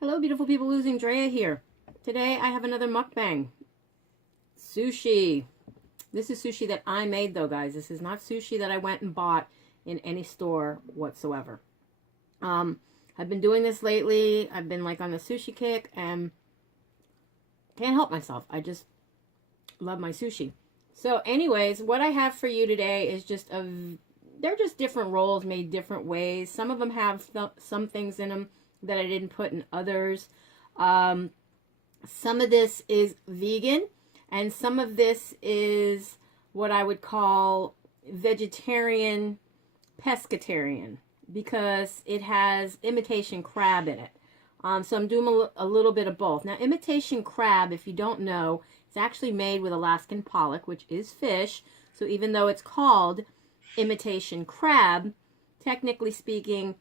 Hello beautiful people, LosingDrea here. Today I have another mukbang. Sushi. This is sushi that I made though, guys. This is not sushi that I went and bought in any store whatsoever. I've been doing this lately. I've been like on the sushi kick and can't help myself. I just love my sushi. So anyways, what I have for you today is just they're just different rolls made different ways. Some of them have some things in them that I didn't put in others. Some of this is vegan and some of this is what I would call vegetarian pescatarian because it has imitation crab in it. So I'm doing a little bit of both. Now, imitation crab, if you don't know, it's actually made with Alaskan pollock, which is fish. So even though it's called imitation crab, technically speaking,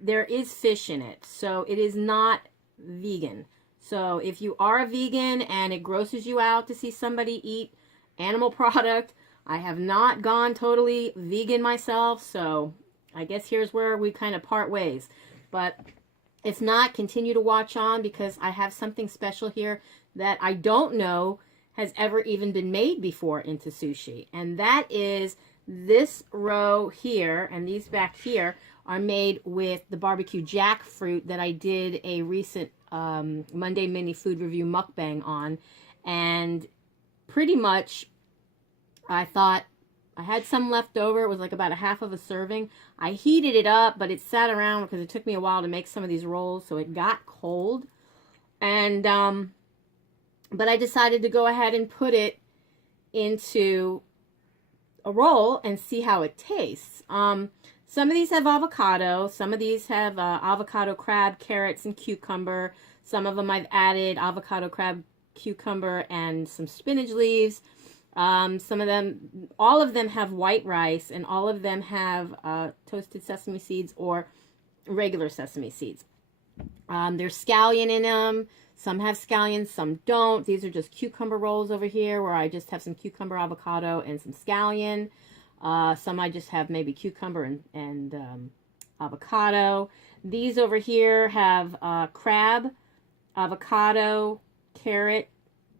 there is fish in it. So it is not vegan. So if you are a vegan and it grosses you out to see somebody eat animal product, I have not gone totally vegan myself. So I guess here's where we kind of part ways. But if not, continue to watch on because I have something special here that I don't know has ever even been made before into sushi. And that is this row here and these back here are made with the barbecue jackfruit that I did a recent Monday mini food review mukbang on. And pretty much I thought I had some left over. It was like about a half of a serving. I heated it up, but it sat around because it took me a while to make some of these rolls, so it got cold. And but I decided to go ahead and put it into a roll and see how it tastes. Some of these have avocado. Some of these have avocado, crab, carrots, and cucumber. Some of them I've added avocado, crab, cucumber, and some spinach leaves. Some of them, all of them have white rice, and all of them have toasted sesame seeds or regular sesame seeds. There's scallion in them. Some have scallion, some don't. These are just cucumber rolls over here where I just have some cucumber, avocado, and some scallion. Some I just have maybe cucumber and avocado. These over here have crab, avocado, carrot,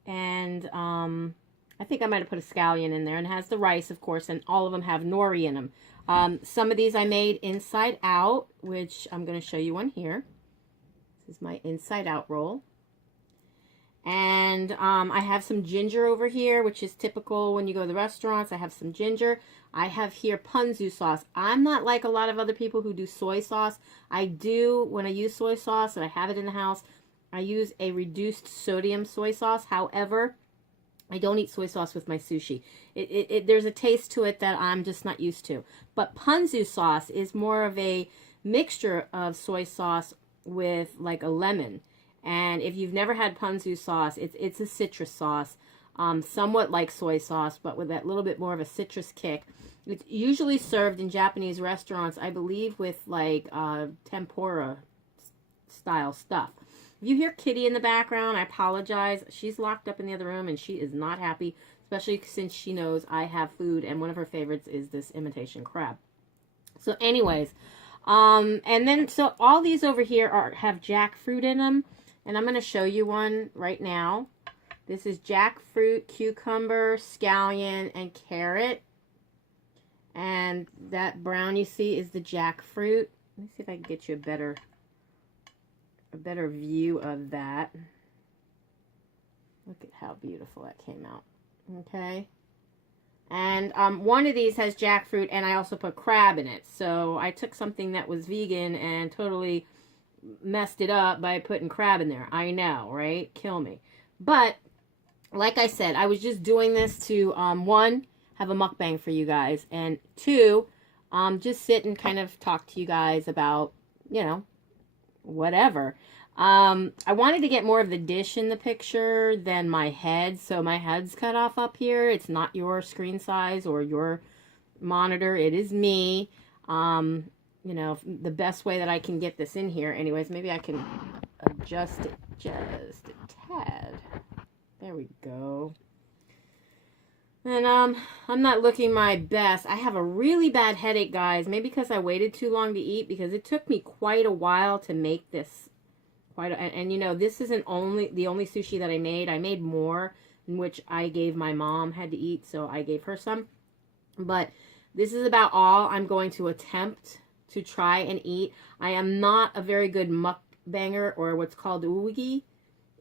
and I think I might have put a scallion in there, and it has the rice, of course, and all of them have nori in them. Some of these I made inside out, which I'm going to show you one here. This is my inside out roll. And I have some ginger over here, which is typical when you go to the restaurants. I have some ginger. I have here ponzu sauce. I'm not like a lot of other people who do soy sauce. I do, when I use soy sauce, and I have it in the house, I use a reduced sodium soy sauce. However, I don't eat soy sauce with my sushi. There's a taste to it that I'm just not used to. But ponzu sauce is more of a mixture of soy sauce with like a lemon. And if you've never had ponzu sauce, it's a citrus sauce, somewhat like soy sauce, but with that little bit more of a citrus kick. It's usually served in Japanese restaurants, I believe, with like tempura style stuff. If you hear Kitty in the background, I apologize. She's locked up in the other room and she is not happy, especially since she knows I have food and one of her favorites is this imitation crab. So anyways, and then so all these over here have jackfruit in them, and I'm going to show you one right now. This is jackfruit, cucumber, scallion, and carrot. And that brown you see is the jackfruit. Let me see if I can get you a better view of that. Look at how beautiful that came out. Okay. And one of these has jackfruit, and I also put crab in it. So I took something that was vegan and totally messed it up by putting crab in there. I know, right? Kill me. But like I said, I was just doing this to one, have a mukbang for you guys, and two, just sit and kind of talk to you guys about, you know, whatever. I wanted to get more of the dish in the picture than my head, so my head's cut off up here. It's not your screen size or your monitor. It is me. You know, the best way that I can get this in here. Anyways, maybe I can adjust it just a tad. There we go. And I'm not looking my best. I have a really bad headache, guys. Maybe because I waited too long to eat, because it took me quite a while to make this And you know, this isn't the only sushi that I made. I made more, in which I gave my mom had to eat, so I gave her some. But this is about all I'm going to attempt to try and eat. I am not a very good mukbanger, or what's called ugi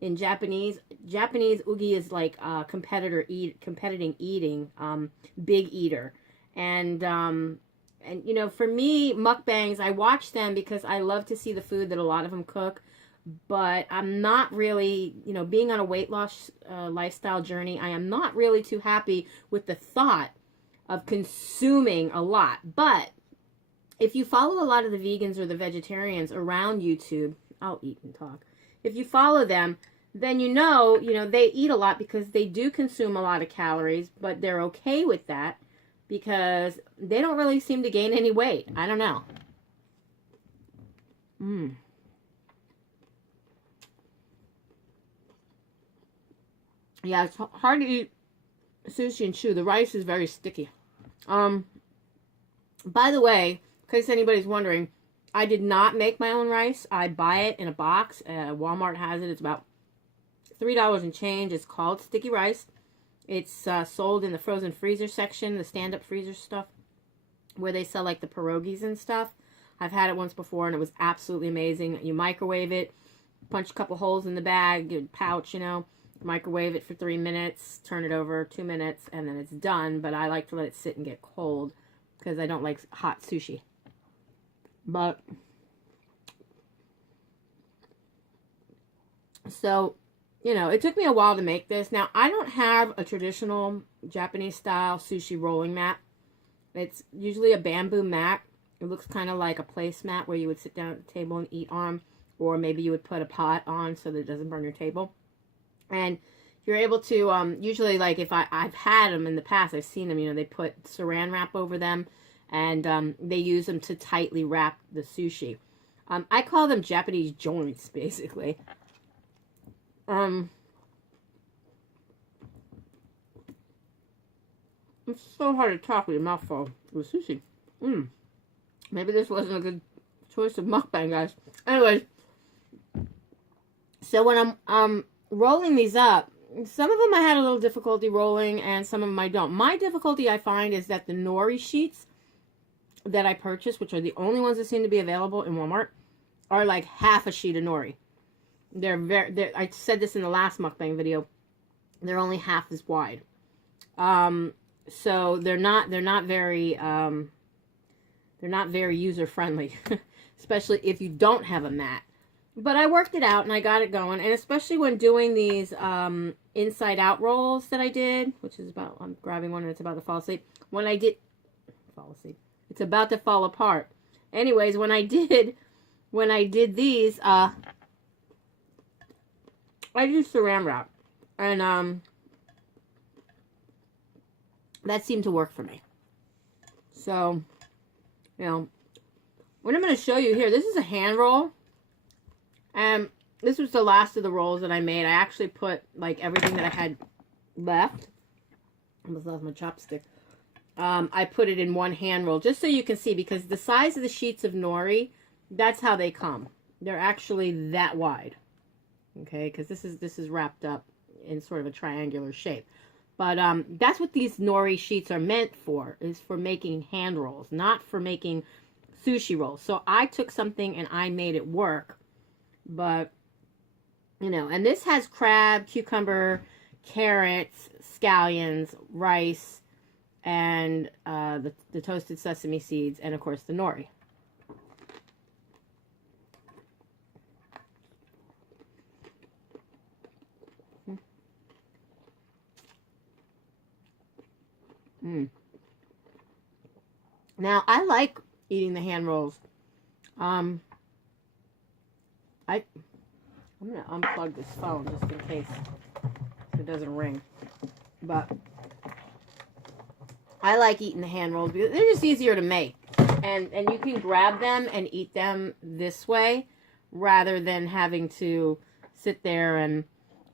in Japanese. Japanese ugi is like competing eating, big eater. And you know, for me, mukbangs, I watch them because I love to see the food that a lot of them cook. But I'm not really, you know, being on a weight loss lifestyle journey, I am not really too happy with the thought of consuming a lot. But if you follow a lot of the vegans or the vegetarians around YouTube, I'll eat and talk. If you follow them, then you know, they eat a lot because they do consume a lot of calories, but they're okay with that because they don't really seem to gain any weight. I don't know. Yeah, it's hard to eat sushi and chew. The rice is very sticky. By the way, in case anybody's wondering, I did not make my own rice. I buy it in a box. Walmart has it. It's about $3 and change. It's called sticky rice. It's sold in the frozen freezer section, the stand-up freezer stuff, where they sell like the pierogies and stuff. I've had it once before, and it was absolutely amazing. You microwave it, punch a couple holes in the bag, pouch, microwave it for 3 minutes, turn it over 2 minutes, and then it's done. But I like to let it sit and get cold because I don't like hot sushi. But so, it took me a while to make this. Now, I don't have a traditional Japanese style sushi rolling mat. It's usually a bamboo mat. It looks kind of like a placemat where you would sit down at the table and eat on, or maybe you would put a pot on so that it doesn't burn your table. And you're able to, usually, like, if I've had them in the past, I've seen them, they put saran wrap over them, and they use them to tightly wrap the sushi. I call them Japanese joints, basically. It's so hard to talk with your mouth full with sushi. Maybe this wasn't a good choice of mukbang, guys. Anyways, so when I'm rolling these up, some of them I had a little difficulty rolling, and some of them I don't. My difficulty, I find, is that the nori sheets that I purchased, which are the only ones that seem to be available in Walmart, are like half a sheet of nori. I said this in the last mukbang video. They're only half as wide. So they're not very user friendly, especially if you don't have a mat. But I worked it out and I got it going, and especially when doing these inside out rolls that I did, which is about, I'm grabbing one and it's about to fall asleep. It's about to fall apart. Anyways, when I did these, I used saran wrap, and that seemed to work for me. So, what I'm going to show you here, this is a hand roll, and this was the last of the rolls that I made. I actually put like everything that I had left. I almost lost my chopstick. I put it in one hand roll just so you can see, because the size of the sheets of nori, that's how they come. They're actually that wide. Okay, because this is wrapped up in sort of a triangular shape. But that's what these nori sheets are meant for, is for making hand rolls, not for making sushi rolls. So I took something and I made it work. But, and this has crab, cucumber, carrots, scallions, rice, and the toasted sesame seeds, and of course the nori. Now, I like eating the hand rolls. I'm going to unplug this phone just in case it doesn't ring. But I like eating the hand rolls because they're just easier to make. And you can grab them and eat them this way rather than having to sit there and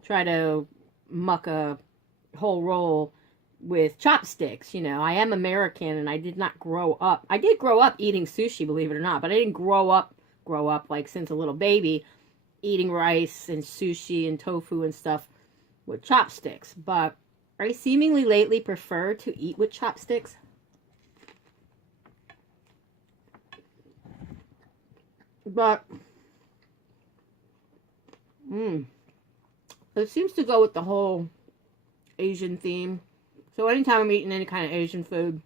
try to muck a whole roll with chopsticks. I am American and I did not grow up. I did grow up eating sushi, believe it or not, but I didn't grow up like since a little baby eating rice and sushi and tofu and stuff with chopsticks, but I seemingly lately prefer to eat with chopsticks. But it seems to go with the whole Asian theme. So anytime I'm eating any kind of Asian food,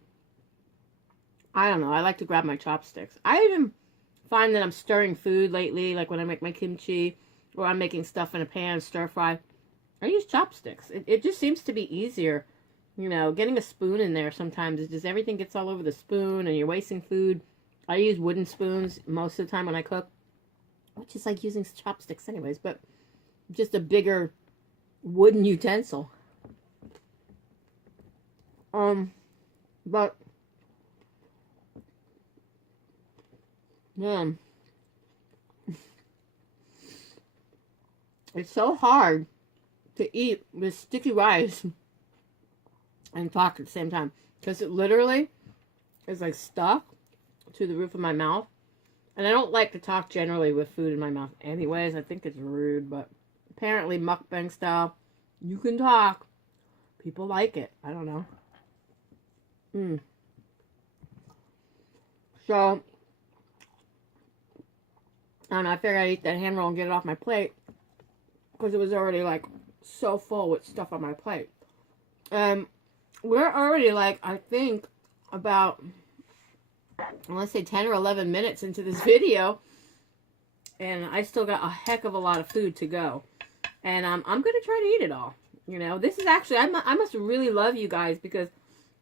I don't know, I like to grab my chopsticks. I even find that I'm stirring food lately, like when I make my kimchi, or I'm making stuff in a pan, stir fry. I use chopsticks. It just seems to be easier. You know, getting a spoon in there sometimes is just everything gets all over the spoon and you're wasting food. I use wooden spoons most of the time when I cook, which is like using chopsticks anyways, but just a bigger wooden utensil. But man, it's so hard to eat with sticky rice and talk at the same time, because it literally is like stuck to the roof of my mouth. And I don't like to talk generally with food in my mouth anyways. I think it's rude, but apparently mukbang style, you can talk. People like it. I don't know. So I don't know, I figured I'd eat that hand roll and get it off my plate, because it was already like so full with stuff on my plate. We're already like, I think about, let's say 10 or 11 minutes into this video, and I still got a heck of a lot of food to go, and I'm gonna try to eat it all. You know, this is actually, I must really love you guys, because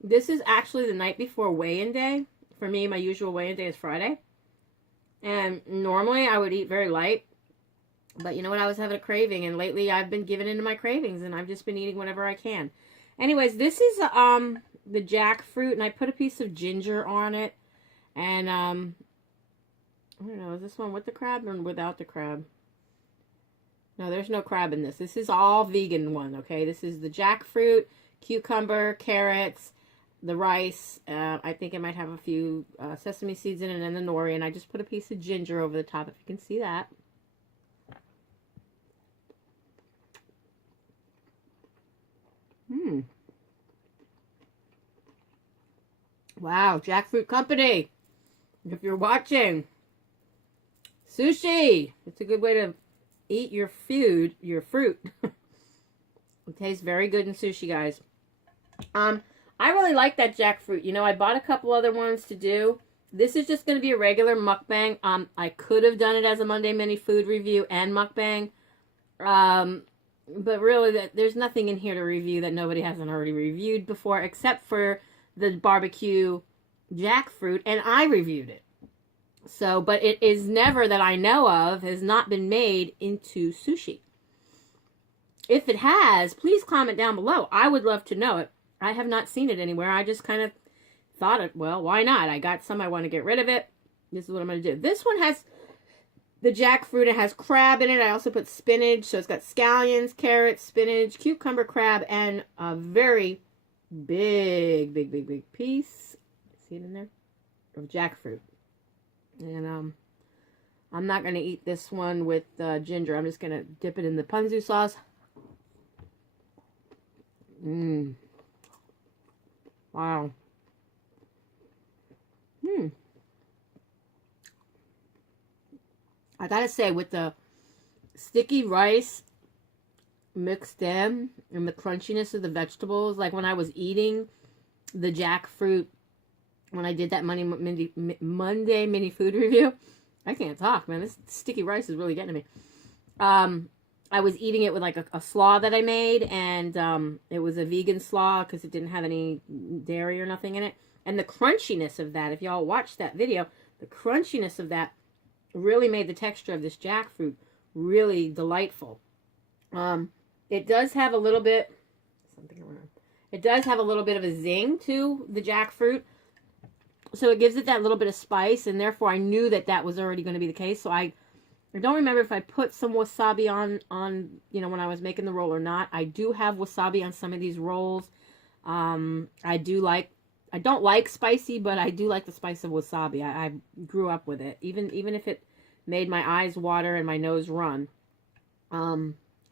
this is actually the night before weigh-in day. For me, my usual weigh-in day is Friday, and normally I would eat very light, but you know what, I was having a craving, and lately I've been giving into my cravings, and I've just been eating whatever I can. Anyways, this is the jackfruit, and I put a piece of ginger on it, and I don't know, is this one with the crab or without the crab? No, there's no crab in this. This is all vegan one, okay? This is the jackfruit, cucumber, carrots, the rice. I think it might have a few sesame seeds in it, and the nori, and I just put a piece of ginger over the top, if you can see that. Wow, Jackfruit Company, if you're watching, sushi, it's a good way to eat your food, your fruit. It tastes very good in sushi, guys. I really like that jackfruit. You know, I bought a couple other ones to do. This is just going to be a regular mukbang. I could have done it as a Monday mini food review and mukbang. But really, there's nothing in here to review that nobody hasn't already reviewed before, except for the barbecue jackfruit, and I reviewed it. So, but it is never, that I know of, has not been made into sushi. If it has, please comment down below. I would love to know it. I have not seen it anywhere. I just kind of thought, well, why not? I got some, I want to get rid of it. This is what I'm going to do. This one has the jackfruit. It has crab in it. I also put spinach. So it's got scallions, carrots, spinach, cucumber, crab, and a very big piece. See it in there? Of jackfruit. And I'm not going to eat this one with ginger. I'm just going to dip it in the ponzu sauce. Wow. I gotta say, with the sticky rice mixed in and the crunchiness of the vegetables, like when I was eating the jackfruit, when I did that Monday mini food review, I can't talk, man. This sticky rice is really getting to me. I was eating it with like a slaw that I made, and it was a vegan slaw because it didn't have any dairy or nothing in it. And the crunchiness of that, if y'all watched that video, the crunchiness of that really made the texture of this jackfruit really delightful. It does have a little bit, it does have a little bit of a zing to the jackfruit. So it gives it that little bit of spice, and therefore I knew that that was already going to be the case. So I don't remember if I put some wasabi on, you know, when I was making the roll or not. I do have wasabi on some of these rolls. I don't like spicy, but I do like the spice of wasabi. I grew up with it. Even if it made my eyes water and my nose run,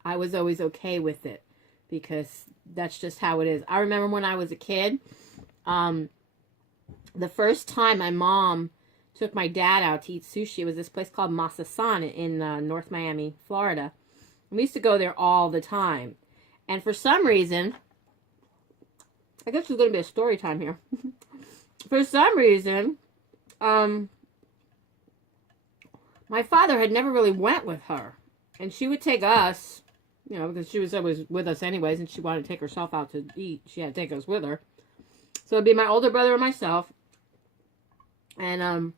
I was always okay with it because that's just how it is. I remember when I was a kid, the first time my mom took my dad out to eat sushi, it was this place called Masasan in North Miami, Florida. We used to go there all the time. And for some reason, I guess there's going to be a story time here. For some reason, my father had never really went with her. And she would take us, you know, because she was always with us anyways, and she wanted to take herself out to eat. She had to take us with her. So it'd be my older brother and myself. And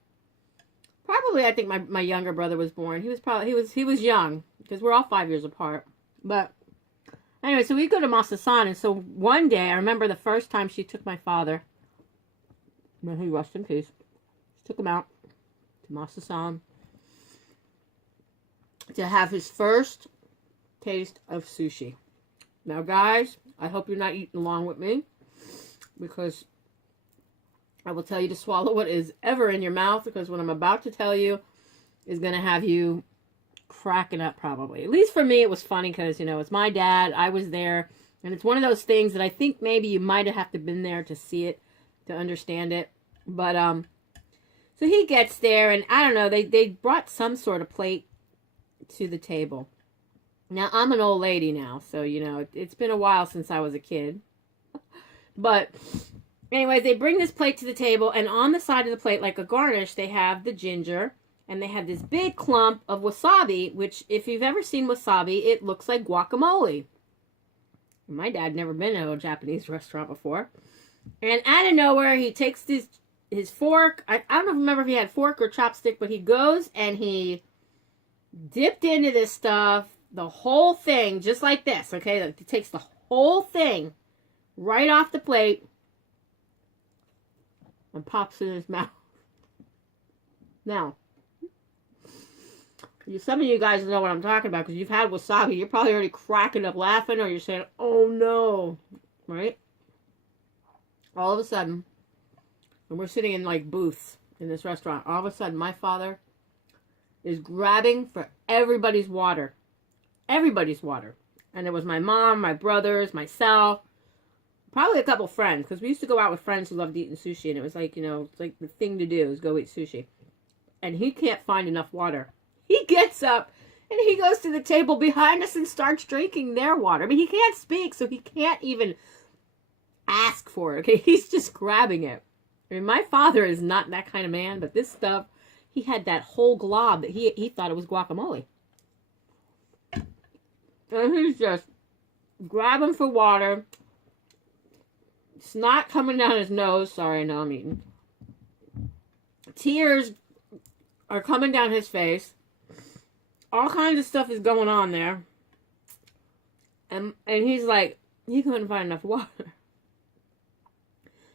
probably I think my younger brother was born. He was young because we're all 5 years apart. But anyway, so we go to Masasan, and so one day I remember the first time she took my father. May he rest in peace. She took him out to Masasan to have his first taste of sushi. Now, guys, I hope you're not eating along with me, because I will tell you to swallow what is ever in your mouth, because what I'm about to tell you is going to have you cracking up probably. At least for me, it was funny because, you know, it's my dad. I was there. And it's one of those things that I think maybe you might have to been there to see it, to understand it. But, so he gets there, and I don't know, they brought some sort of plate to the table. Now, I'm an old lady now, so, you know, it's been a while since I was a kid. But anyways, they bring this plate to the table, and on the side of the plate, like a garnish, they have the ginger, and they have this big clump of wasabi, which, if you've ever seen wasabi, it looks like guacamole. My dad never been to a Japanese restaurant before. And out of nowhere, he takes his fork. I don't remember if he had fork or chopstick, but he goes and he dipped into this stuff, the whole thing, just like this, okay? He takes the whole thing right off the plate and pops it in his mouth. Now, some of you guys know what I'm talking about because you've had wasabi. You're probably already cracking up laughing, or you're saying, oh no, right? All of a sudden, and we're sitting in like booths in this restaurant, all of a sudden my father is grabbing for everybody's water. Everybody's water. And it was my mom, my brothers, myself, probably a couple friends, because we used to go out with friends who loved eating sushi, and it was like, you know, it's like the thing to do is go eat sushi. And he can't find enough water. He gets up and he goes to the table behind us and starts drinking their water. I mean, he can't speak, so he can't even ask for it, okay? He's just grabbing it. I mean, my father is not that kind of man, but this stuff, he had that whole glob that he thought it was guacamole. And he's just grabbing for water. Snot coming down his nose. Sorry, now I'm eating. Tears are coming down his face. All kinds of stuff is going on there. And he's like, he couldn't find enough water.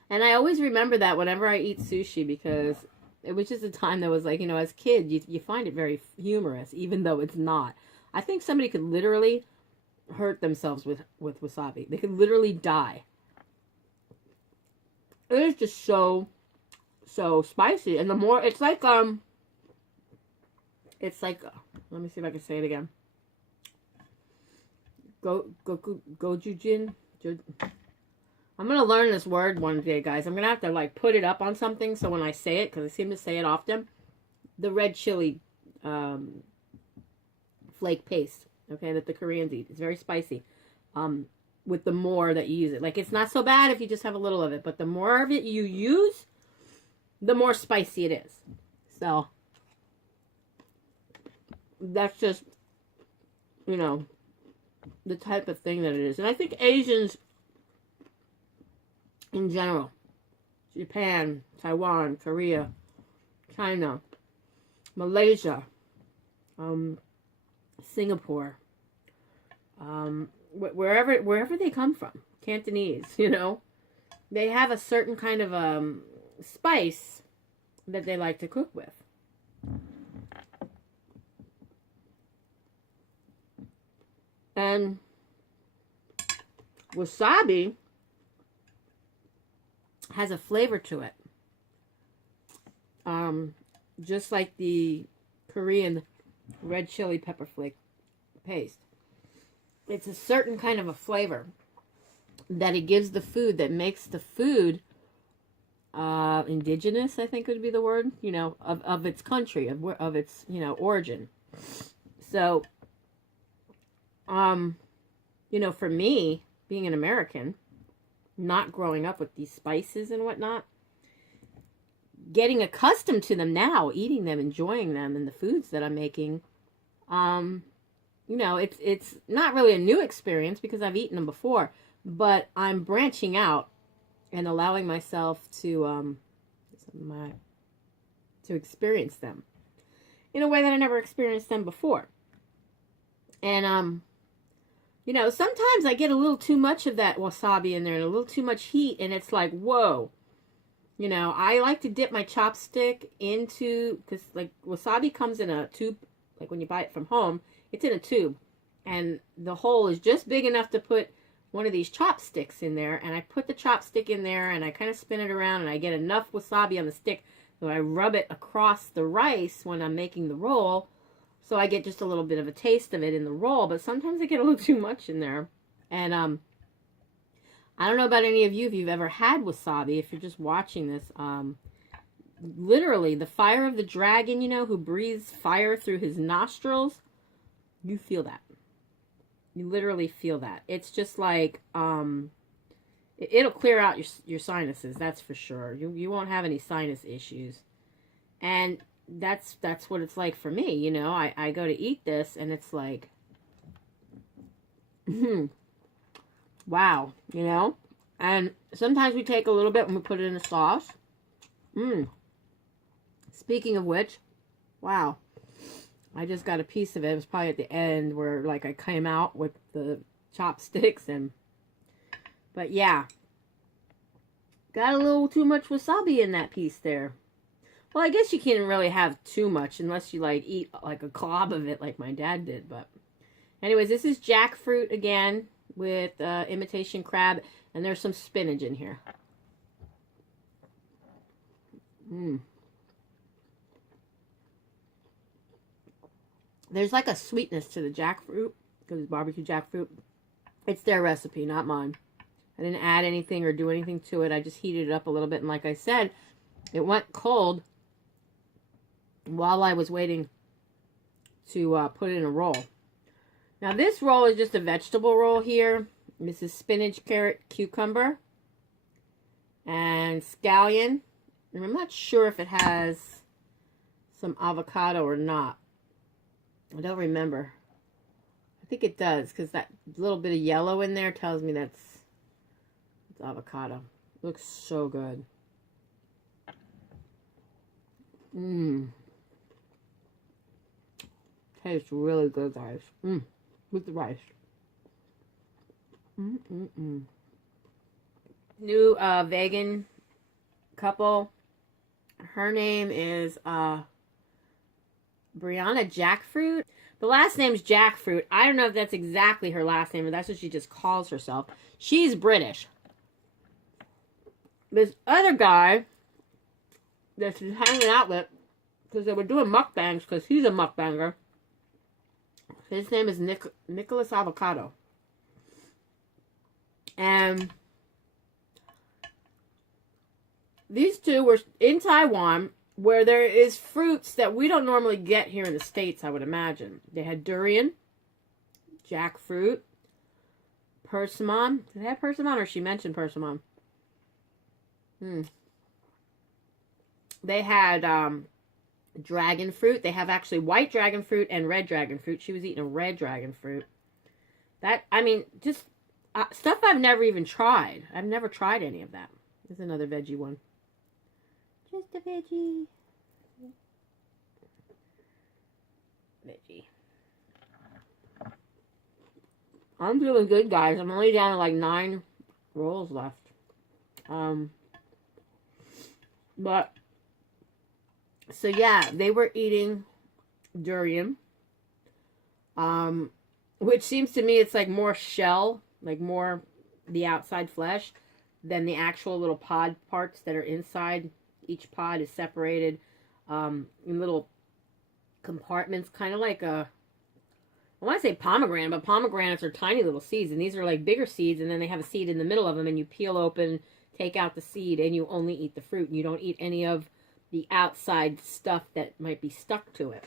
And I always remember that whenever I eat sushi, because it was just a time that was like, you know, as kids, you find it very humorous, even though it's not. I think somebody could literally hurt themselves with wasabi. They could literally die. It is just so spicy. And the more, it's like, let me see if I can say it again. Gohujang. I'm going to learn this word one day, guys. I'm going to have to, like, put it up on something so when I say it, because I seem to say it often. The red chili flake paste, okay, that the Koreans eat. It's very spicy. With the more that you use it. Like, it's not so bad if you just have a little of it, but the more of it you use, the more spicy it is. So, that's just, you know, the type of thing that it is. And I think Asians in general, Japan, Taiwan, Korea, China, Malaysia, Singapore, wherever they come from, Cantonese, you know, they have a certain kind of spice that they like to cook with. And wasabi has a flavor to it. Just like the Korean red chili pepper flake paste. it's a certain kind of a flavor that it gives the food that makes the food indigenous, I think would be the word, you know, of its country, of its, you know, origin. So, you know, for me, being an American, not growing up with these spices and whatnot, getting accustomed to them now, eating them, enjoying them, and the foods that I'm making, you know, it's not really a new experience because I've eaten them before, but I'm branching out and allowing myself to experience them in a way that I never experienced them before. And you know, sometimes I get a little too much of that wasabi in there and a little too much heat, and it's like, whoa. You know, I like to dip my chopstick into, because like wasabi comes in a tube, like when you buy it from home, it's in a tube, and the hole is just big enough to put one of these chopsticks in there, and I put the chopstick in there and I kind of spin it around and I get enough wasabi on the stick so I rub it across the rice when I'm making the roll, so I get just a little bit of a taste of it in the roll. But sometimes I get a little too much in there. And I don't know about any of you if you've ever had wasabi, if you're just watching this. Literally, the fire of the dragon, you know, who breathes fire through his nostrils, you feel that. You literally feel that. It's just like, it'll clear out your sinuses, that's for sure. You won't have any sinus issues. And that's what it's like for me, you know. I go to eat this, and it's like, wow, you know. And sometimes we take a little bit when we put it in a sauce. Speaking of which, wow, I just got a piece of it. It was probably at the end where, like, I came out with the chopsticks, but yeah, got a little too much wasabi in that piece there. Well, I guess you can't really have too much unless you, like, eat, like, a clob of it like my dad did. But anyways, this is jackfruit again with imitation crab, and there's some spinach in here. There's, like, a sweetness to the jackfruit, because it's barbecue jackfruit. It's their recipe, not mine. I didn't add anything or do anything to it. I just heated it up a little bit, and like I said, it went cold while I was waiting to put it in a roll. Now, this roll is just a vegetable roll here. This is spinach, carrot, cucumber, and scallion. And I'm not sure if it has some avocado or not. I don't remember. I think it does, because that little bit of yellow in there tells me it's avocado. Looks so good. Tastes really good, guys. With the rice. New vegan couple. Her name is Brianna Jackfruit. The last name's Jackfruit. I don't know if that's exactly her last name, or that's what she just calls herself. She's British. This other guy that she's hanging out with, because they were doing mukbangs, because he's a mukbanger. His name is Nicholas Avocado. And these two were in Taiwan, where there is fruits that we don't normally get here in the States, I would imagine. They had durian, jackfruit, persimmon. Did they have persimmon, or she mentioned persimmon? They had dragon fruit. They have actually white dragon fruit and red dragon fruit. She was eating a red dragon fruit. That, I mean, just stuff I've never even tried. I've never tried any of that. There's another veggie one. Just a veggie. Veggie. I'm feeling good, guys. I'm only down to like 9 rolls left. But, so yeah, they were eating durian, which seems to me it's like more shell, like more the outside flesh than the actual little pod parts that are inside. Each pod is separated in little compartments, kind of like a, I want to say pomegranate, but pomegranates are tiny little seeds, and these are like bigger seeds, and then they have a seed in the middle of them, and you peel open, take out the seed, and you only eat the fruit, and you don't eat any of the outside stuff that might be stuck to it.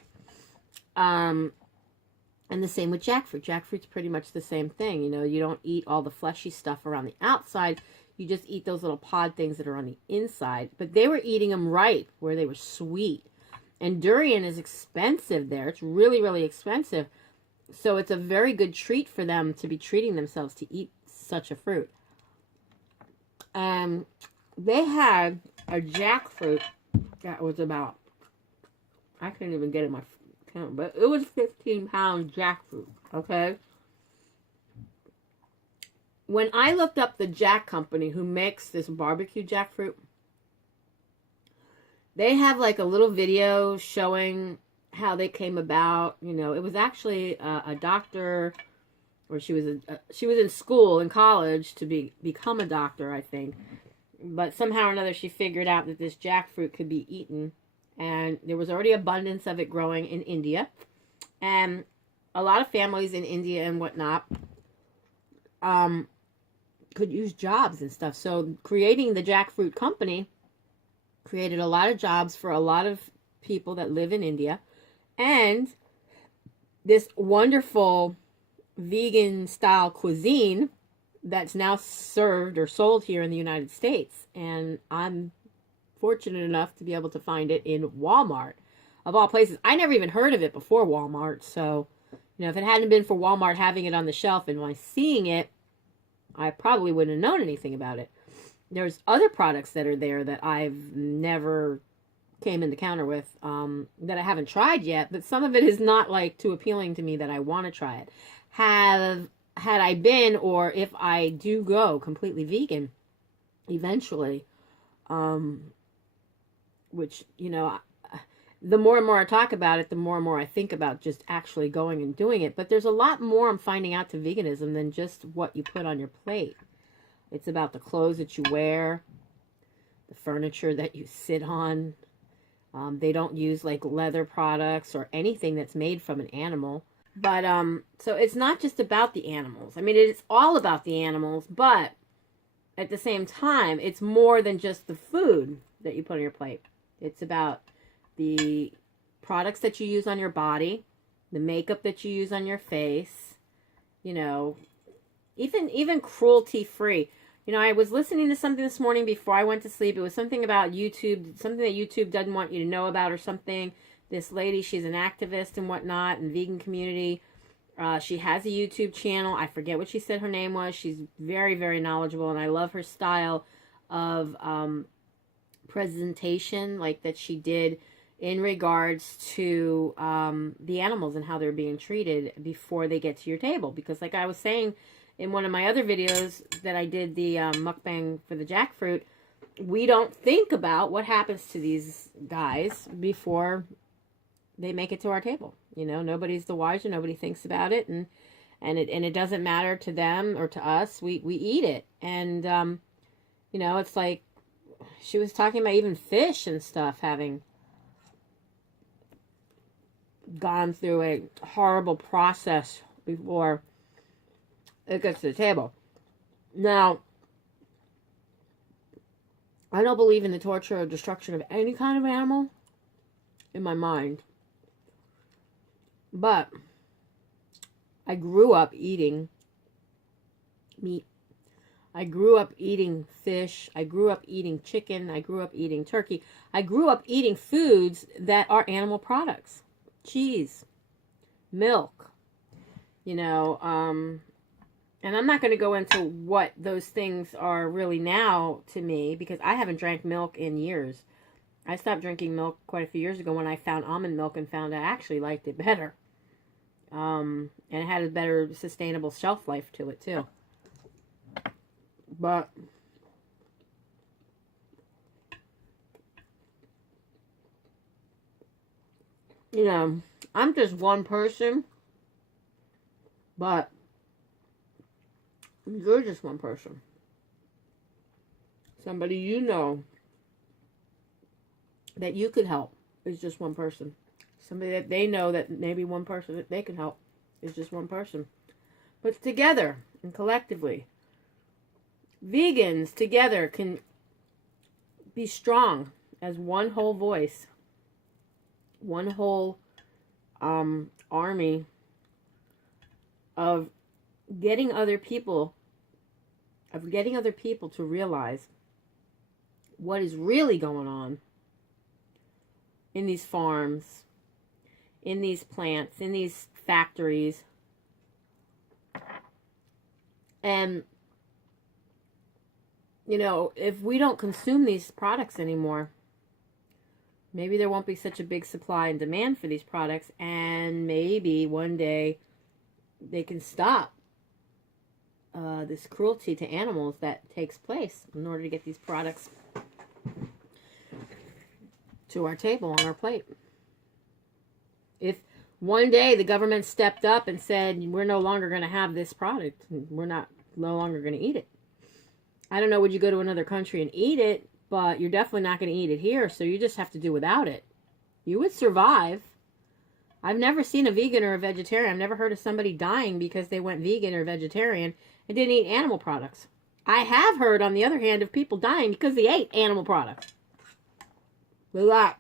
And the same with jackfruit. Jackfruit's pretty much the same thing. You know, you don't eat all the fleshy stuff around the outside. You just eat those little pod things that are on the inside. But they were eating them ripe, where they were sweet. And durian is expensive there. It's really, really expensive. So it's a very good treat for them to be treating themselves to eat such a fruit. They had a jackfruit that was about, I couldn't even get it in my count, but it was 15-pound jackfruit, okay? When I looked up the Jack company who makes this barbecue jackfruit, they have like a little video showing how they came about. You know, it was actually a doctor, or she was in school, in college, to become a doctor, I think. But somehow or another, she figured out that this jackfruit could be eaten. And there was already abundance of it growing in India. And a lot of families in India and whatnot could use jobs and stuff. So creating the jackfruit company created a lot of jobs for a lot of people that live in India. And this wonderful vegan style cuisine that's now served or sold here in the United States. And I'm fortunate enough to be able to find it in Walmart, of all places. I never even heard of it before Walmart. So, you know, if it hadn't been for Walmart having it on the shelf and my seeing it, I probably wouldn't have known anything about it. There's other products that are there that I've never came in the counter with, that I haven't tried yet, but some of it is not like too appealing to me that I want to try it. Had I been, or if I do go completely vegan eventually, which, you know, the more and more I talk about it, the more and more I think about just actually going and doing it. But there's a lot more I'm finding out to veganism than just what you put on your plate. It's about the clothes that you wear, the furniture that you sit on. They don't use like leather products or anything that's made from an animal. But, so it's not just about the animals. I mean, it's all about the animals, but at the same time, it's more than just the food that you put on your plate. It's about the products that you use on your body, the makeup that you use on your face, you know, even cruelty-free. You know, I was listening to something this morning before I went to sleep. It was something about YouTube, something that YouTube doesn't want you to know about or something. This lady, she's an activist and whatnot in the vegan community. She has a YouTube channel. I forget what she said her name was. She's very, very knowledgeable, and I love her style of presentation, like that she did in regards to the animals and how they're being treated before they get to your table. Because like I was saying in one of my other videos that I did, the mukbang for the jackfruit, we don't think about what happens to these guys before they make it to our table. You know, nobody's the wiser, nobody thinks about it, and it doesn't matter to them or to us. We eat it. And you know, it's like she was talking about even fish and stuff having gone through a horrible process before it gets to the table. Now, I don't believe in the torture or destruction of any kind of animal in my mind. But I grew up eating meat. I grew up eating fish. I grew up eating chicken. I grew up eating turkey. I grew up eating foods that are animal products. Cheese, milk, you know, and I'm not going to go into what those things are really now to me, because I haven't drank milk in years. I stopped drinking milk quite a few years ago when I found almond milk and found I actually liked it better. And it had a better sustainable shelf life to it too. But you know, I'm just one person, but you're just one person. Somebody you know that you could help is just one person. Somebody that they know that maybe one person that they can help is just one person. But together and collectively, vegans together can be strong as one whole voice, one whole army of getting other people to realize what is really going on in these farms, in these plants, in these factories. And, you know, if we don't consume these products anymore, maybe there won't be such a big supply and demand for these products, and maybe one day they can stop this cruelty to animals that takes place in order to get these products to our table, on our plate. If one day the government stepped up and said, we're no longer going to have this product, we're no longer going to eat it. I don't know, would you go to another country and eat it? But you're definitely not going to eat it here, so you just have to do without it. You would survive. I've never seen a vegan or a vegetarian. I've never heard of somebody dying because they went vegan or vegetarian and didn't eat animal products. I have heard, on the other hand, of people dying because they ate animal products. They got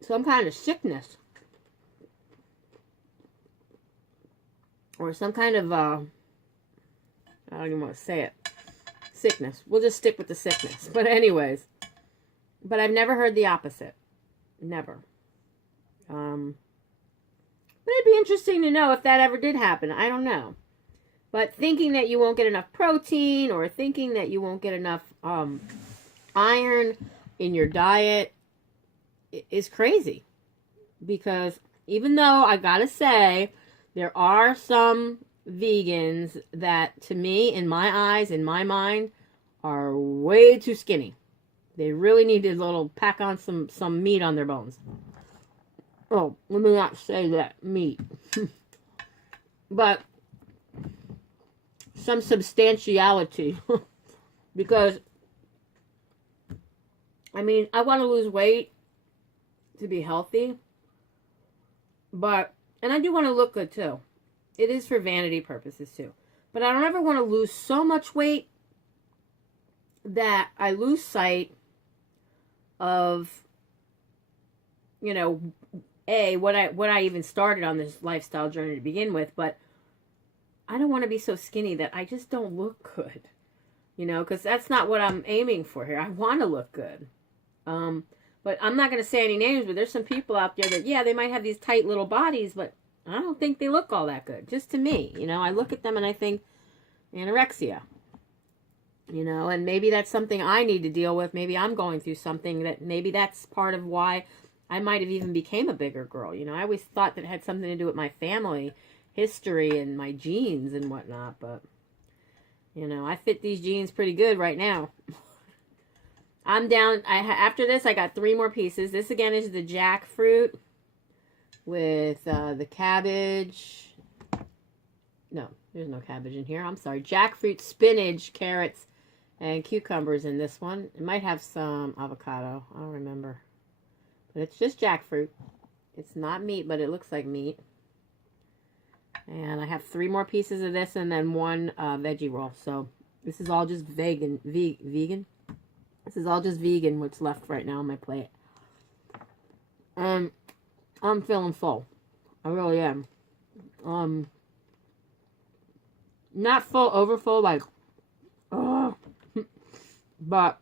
some kind of sickness. Or some kind of, I don't even want to say it. Sickness. We'll just stick with the sickness. But anyways. But I've never heard the opposite. Never. But it'd be interesting to know if that ever did happen. I don't know. But thinking that you won't get enough protein, or thinking that you won't get enough iron in your diet is crazy. Because even though I gotta say, there are some vegans that, to me, in my eyes, in my mind, are way too skinny. They really need to pack on some meat on their bones. Oh, let me not say that, meat. But some substantiality. Because, I mean, I want to lose weight to be healthy. But, and I do want to look good too. It is for vanity purposes too. But I don't ever want to lose so much weight that I lose sight of, you know, what I even started on this lifestyle journey to begin with. But I don't want to be so skinny that I just don't look good. You know, because that's not what I'm aiming for here. I want to look good. But I'm not going to say any names, but there's some people out there that, yeah, they might have these tight little bodies, but I don't think they look all that good. Just to me, you know, I look at them and I think anorexia, you know, and maybe that's something I need to deal with. Maybe I'm going through something that maybe that's part of why I might have even became a bigger girl. You know, I always thought that it had something to do with my family history and my genes and whatnot, but, you know, I fit these jeans pretty good right now. I'm down. After this, I got 3 more pieces. This, again, is the jackfruit with the cabbage. No, there's no cabbage in here. I'm sorry. Jackfruit, spinach, carrots, and cucumbers in this one. It might have some avocado. I don't remember. But it's just jackfruit. It's not meat, but it looks like meat. And I have 3 more pieces of this and then 1 veggie roll. So this is all just vegan. This is all just vegan, what's left right now on my plate. And I'm feeling full. I really am. Not full, overfull, like, but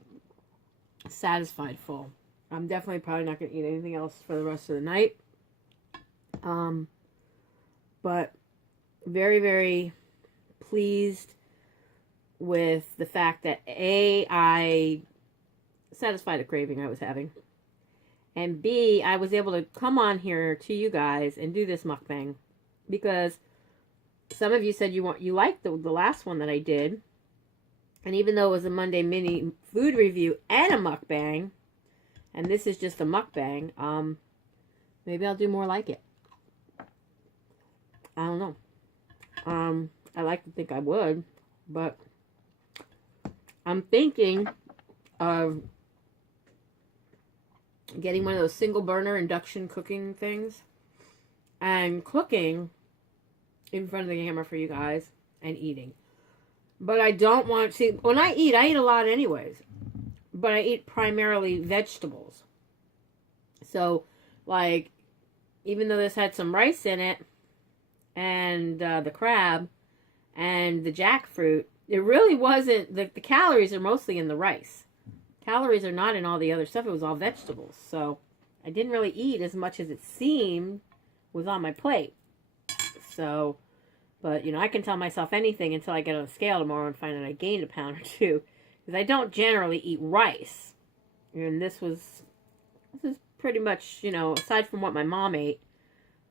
satisfied full. I'm definitely probably not going to eat anything else for the rest of the night. But very, very pleased with the fact that I satisfied a craving I was having, and B, I was able to come on here to you guys and do this mukbang because some of you said you liked the last one that I did, and even though it was a Monday mini food review and a mukbang, and this is just a mukbang, maybe I'll do more like it. I don't know. I like to think I would, but I'm thinking of getting one of those single burner induction cooking things and cooking in front of the camera for you guys and eating. But I don't want, see, when I eat a lot anyways. But I eat primarily vegetables. So, like, even though this had some rice in it, and the crab, and the jackfruit, it really wasn't, the calories are mostly in the rice. Calories are not in all the other stuff. It was all vegetables. So, I didn't really eat as much as it seemed was on my plate. So, but, you know, I can tell myself anything until I get on the scale tomorrow and find out I gained a pound or two. Because I don't generally eat rice. And this is pretty much, you know, aside from what my mom ate,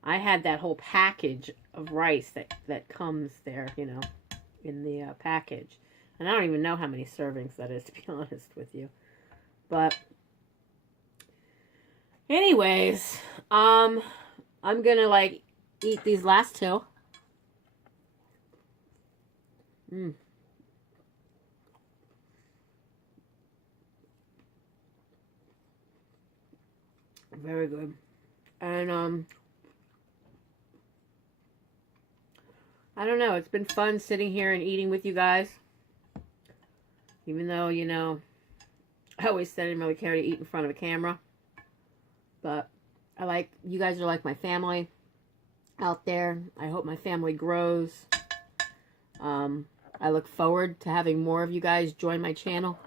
I had that whole package of rice that comes there, you know, in the package. And I don't even know how many servings that is, to be honest with you. But anyways, I'm gonna like eat these last two. Very good. And I don't know, it's been fun sitting here and eating with you guys. Even though, you know, I always said I didn't really care to eat in front of a camera. But you guys are like my family out there. I hope my family grows. I look forward to having more of you guys join my channel.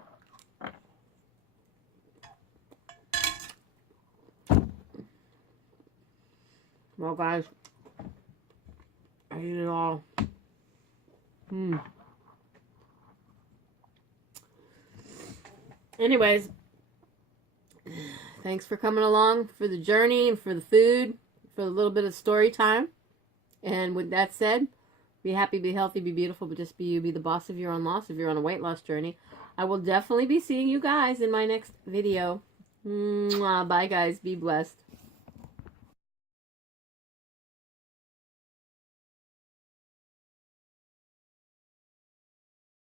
Well, guys, I ate it all. Anyways, thanks for coming along for the journey and for the food, for a little bit of story time. And with that said, be happy, be healthy, be beautiful, but just be you. Be the boss of your own loss if you're on a weight loss journey. I will definitely be seeing you guys in my next video. Mwah. Bye, guys. Be blessed.